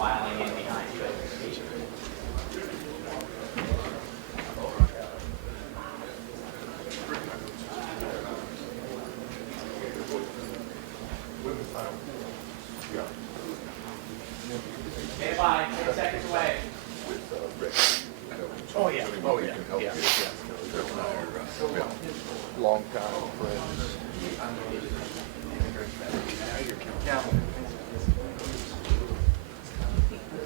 filing in behind you at the station. Stand by, 10 seconds away. Oh, yeah. Oh, yeah. Yeah. Long time friends.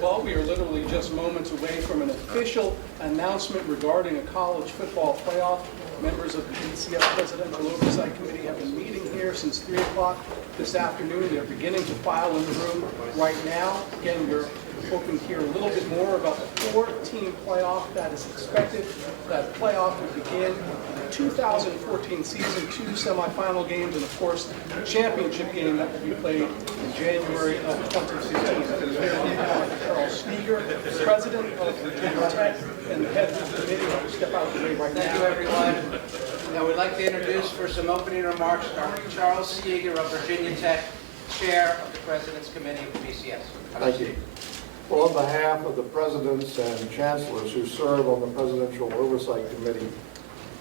Well, we are literally just moments away from an official announcement regarding a college football playoff. Members of the BCS Presidential Oversight Committee have been meeting here since 3 o'clock this afternoon. They're beginning to file in the room right now. Again, we're hoping to hear a little bit more about the 4-team playoff that is expected. That playoff will begin the 2014 season, 2 semifinal games, and of course, the championship game that will be played in January of 2015. Charles Sneaker, President of Virginia Tech, and the head of the committee, will step out of the way right now. Thank you, everyone. Now we'd like to introduce for some opening remarks Dr. Charles Sneaker of Virginia Tech, Chair of the President's Committee of BCS. Thank you. Well, on behalf of the presidents and chancellors who serve on the Presidential Oversight Committee,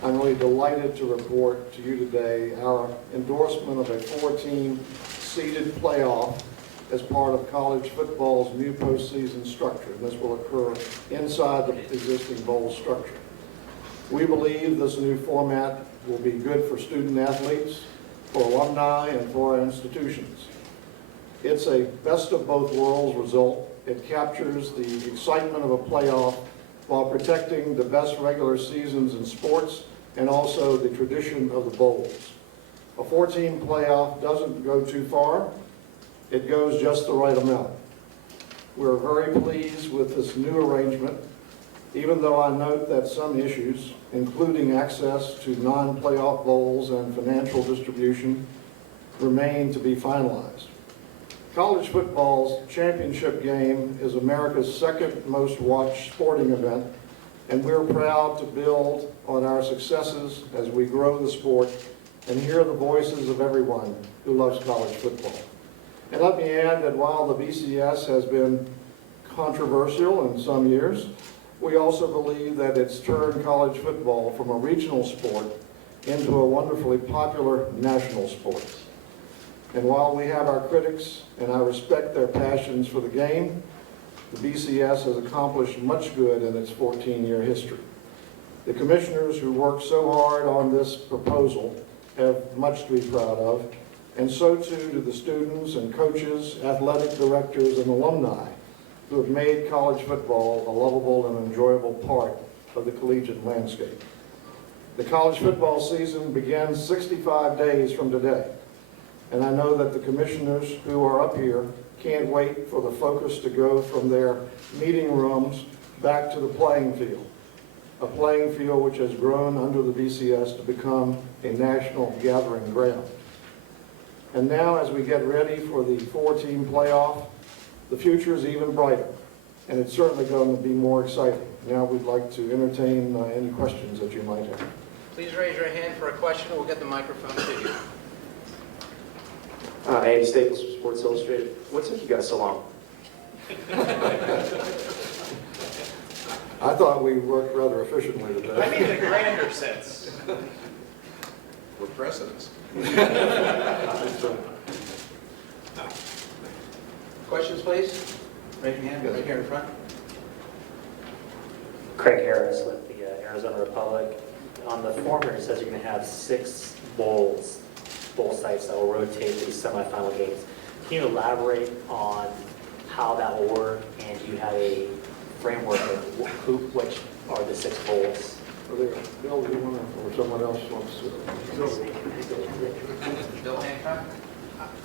I'm really delighted to report to you today our endorsement of a 4-team seeded playoff as part of college football's new postseason structure. This will occur inside the existing bowl structure. We believe this new format will be good for student athletes, for alumni, and for our institutions. It's a best of both worlds result. It captures the excitement of a playoff while protecting the best regular seasons in sports and also the tradition of the bowls. A 4-team playoff doesn't go too far. It goes just the right amount. We're very pleased with this new arrangement, even though I note that some issues, including access to non-playoff bowls and financial distribution, remain to be finalized. College football's championship game is America's second most watched sporting event, and we're proud to build on our successes as we grow the sport and hear the voices of everyone who loves college football. And let me add that while the BCS has been controversial in some years, we also believe that it's turned college football from a regional sport into a wonderfully popular national sport. And while we have our critics, and I respect their passions for the game, the BCS has accomplished much good in its 14-year history. The commissioners who worked so hard on this proposal have much to be proud of, and so too do the students and coaches, athletic directors, and alumni who have made college football a lovable and enjoyable part of the collegiate landscape. The college football season begins 65 days from today. And I know that the commissioners who are up here can't wait for the focus to go from their meeting rooms back to the playing field, a playing field which has grown under the BCS to become a national gathering ground. And now, as we get ready for the 4-team playoff, the future is even brighter, and it's certainly going to be more exciting. Now we'd like to entertain any questions that you might have. Please raise your hand for a question, and we'll get the microphone to you. Andy Staples from Sports Illustrated. What took you guys so long? I thought we worked rather efficiently today. I mean the grander sense. We're presidents. Questions, please? Raise your hand right here in front. Craig Harris with the Arizona Republic. On the form here, it says you're going to have 6 bowl sites that will rotate these semifinal games. Can you elaborate on how that will work, and do you have a framework of which are the 6 bowls? Bill, do you want to, or someone else wants to? Bill Hancock.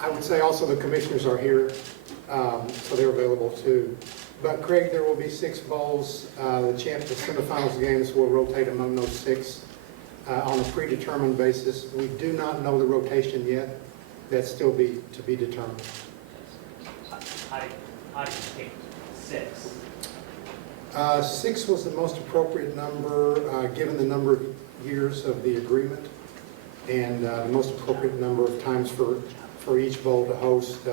I would say also the commissioners are here, so they're available too. But Craig, there will be 6 bowls. The semifinals games will rotate among those 6 on a predetermined basis. We do not know the rotation yet. That's still to be determined. How do you pick 6? 6 was the most appropriate number given the number of years of the agreement, and the most appropriate number of times for each bowl to host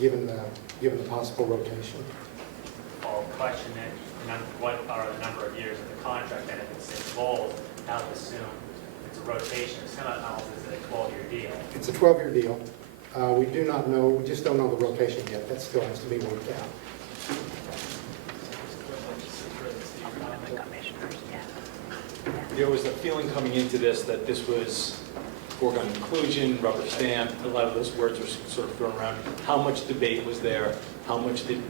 given the possible rotation. question then, what are the number of years of the contract, and if it's 6 bowls, I would assume it's a rotation of semifinals, is it a 12-year deal? It's a 12-year deal. We do not know, we just don't know the rotation yet. That still has to be worked out. There was a feeling coming into this that this was foregone conclusion, rubber stamp, a lot of those words were sort of thrown around. How much debate was there? How much did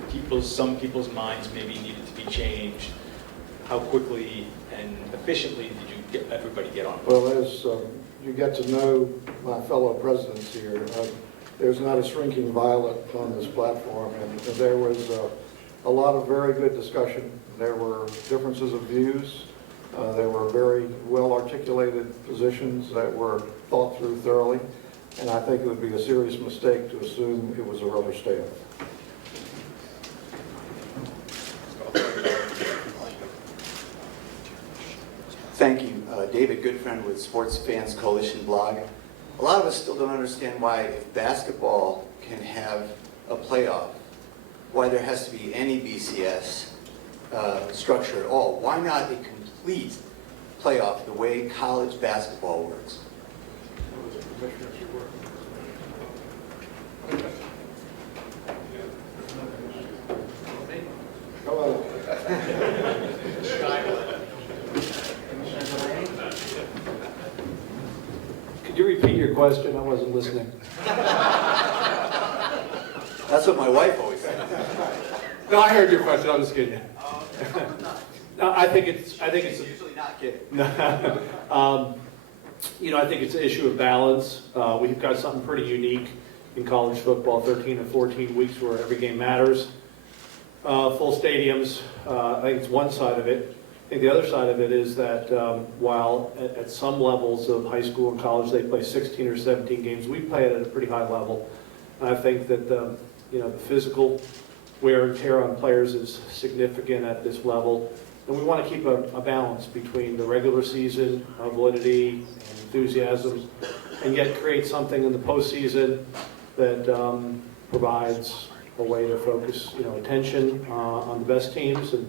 some people's minds maybe needed to be changed? How quickly and efficiently did everybody get on board? Well, as you get to know my fellow presidents here, there's not a shrinking violet on this platform, and there was a lot of very good discussion. There were differences of views. There were very well-articulated positions that were thought through thoroughly, and I think it would be a serious mistake to assume it was a rubber stamp. Thank you. David Goodfriend with Sports Fans Coalition blog. A lot of us still don't understand why, if basketball can have a playoff, why there has to be any BCS structure at all. Why not a complete playoff the way college basketball works? Hello. Could you repeat your question? I wasn't listening. That's what my wife always said. No, I heard your question. I'm just kidding. No, I think it's Usually not kidding. I think it's an issue of balance. We've got something pretty unique in college football, 13 to 14 weeks where every game matters. Full stadiums, I think it's one side of it. I think the other side of it is that while at some levels of high school and college they play 16 or 17 games, we play it at a pretty high level. And I think that the physical wear and tear on players is significant at this level. And we want to keep a balance between the regular season, validity, and enthusiasm, and yet create something in the postseason that provides a way to focus, attention on the best teams. And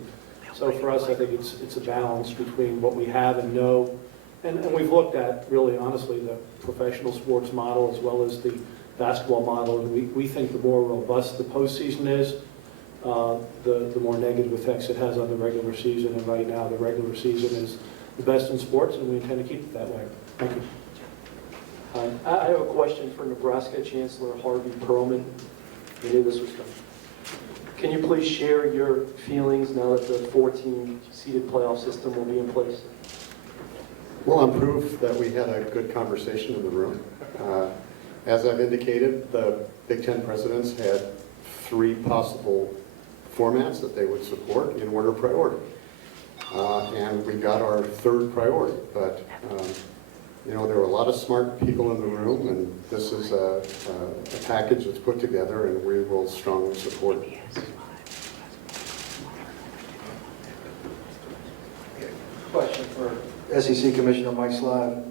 so for us, I think it's a balance between what we have and know. And we've looked at, really honestly, the professional sports model as well as the basketball model. And we think the more robust the postseason is, the more negative effects it has on the regular season. And right now, the regular season is the best in sports, and we intend to keep it that way. Thank you. I have a question for Nebraska Chancellor Harvey Perlman. I knew this was coming. Can you please share your feelings now that the 14 seeded playoff system will be in place? Well, I'm proof that we had a good conversation in the room. As I've indicated, the Big Ten presidents had 3 possible formats that they would support in order of priority. And we got our 3rd priority. But, there were a lot of smart people in the room, and this is a package that's put together, and we will strongly support it. Question for SEC Commissioner Mike Slide.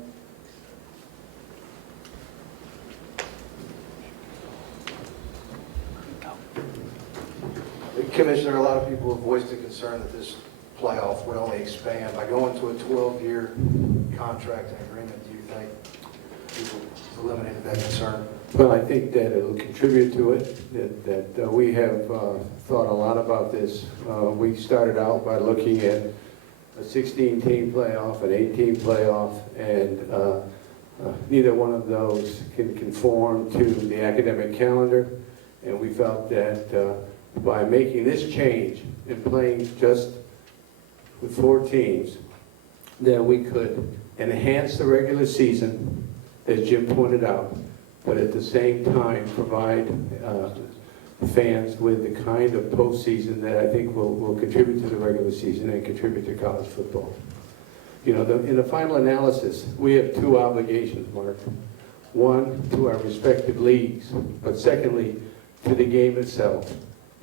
Commissioner, a lot of people have voiced a concern that this playoff would only expand. By going to a 12-year contract and agreement, do you think people eliminated that concern? Well, I think that it'll contribute to it, that we have thought a lot about this. We started out by looking at a 16-team playoff, an 8-team playoff, and neither one of those can conform to the academic calendar. And we felt that by making this change and playing just with 4 teams, that we could enhance the regular season, as Jim pointed out, but at the same time provide fans with the kind of postseason that I think will contribute to the regular season and contribute to college football. In the final analysis, we have 2 obligations, Mark. One, to our respective leagues, but secondly, to the game itself.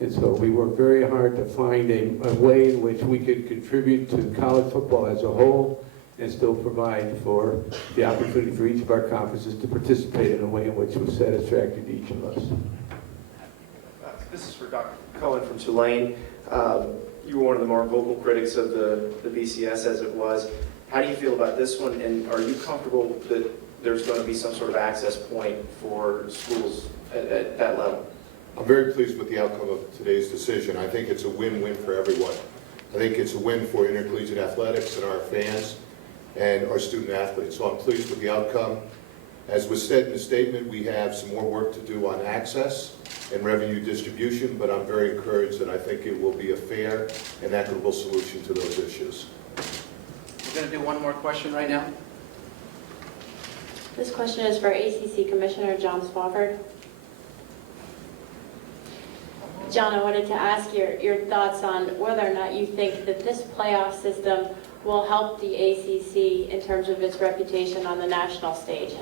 And so we worked very hard to find a way in which we could contribute to college football as a whole and still provide for the opportunity for each of our conferences to participate in a way in which was satisfactory to each of us. This is for Dr. Cohen from Tulane. You were one of the more vocal critics of the BCS as it was. How do you feel about this one, and are you comfortable that there's going to be some sort of access point for schools at that level? I'm very pleased with the outcome of today's decision. I think it's a win-win for everyone. I think it's a win for intercollegiate athletics and our fans and our student athletes. So I'm pleased with the outcome. As was said in the statement, we have some more work to do on access and revenue distribution, but I'm very encouraged that I think it will be a fair and equitable solution to those issues. We're going to do one more question right now. This question is for ACC Commissioner John Swafford. John, I wanted to ask your thoughts on whether or not you think that this playoff system will help the ACC in terms of its reputation on the national stage.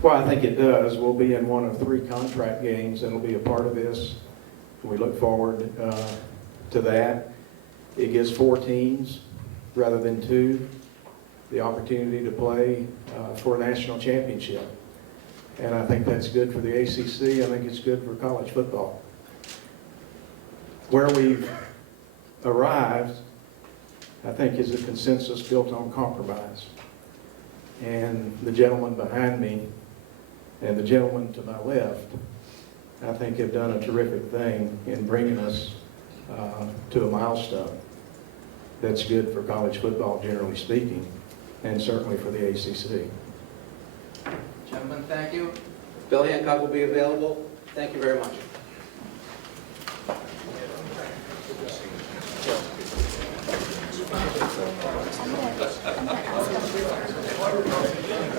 Well, I think it does. We'll be in one of 3 contract games that'll be a part of this. We look forward to that. It gives 4 teams rather than 2 the opportunity to play for a national championship. And I think that's good for the ACC. I think it's good for college football. Where we've arrived, I think, is a consensus built on compromise. And the gentleman behind me and the gentleman to my left, I think, have done a terrific thing in bringing us to a milestone that's good for college football, generally speaking, and certainly for the ACC. Gentlemen, thank you. Bill Hancock will be available. Thank you very much.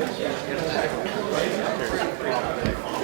I'm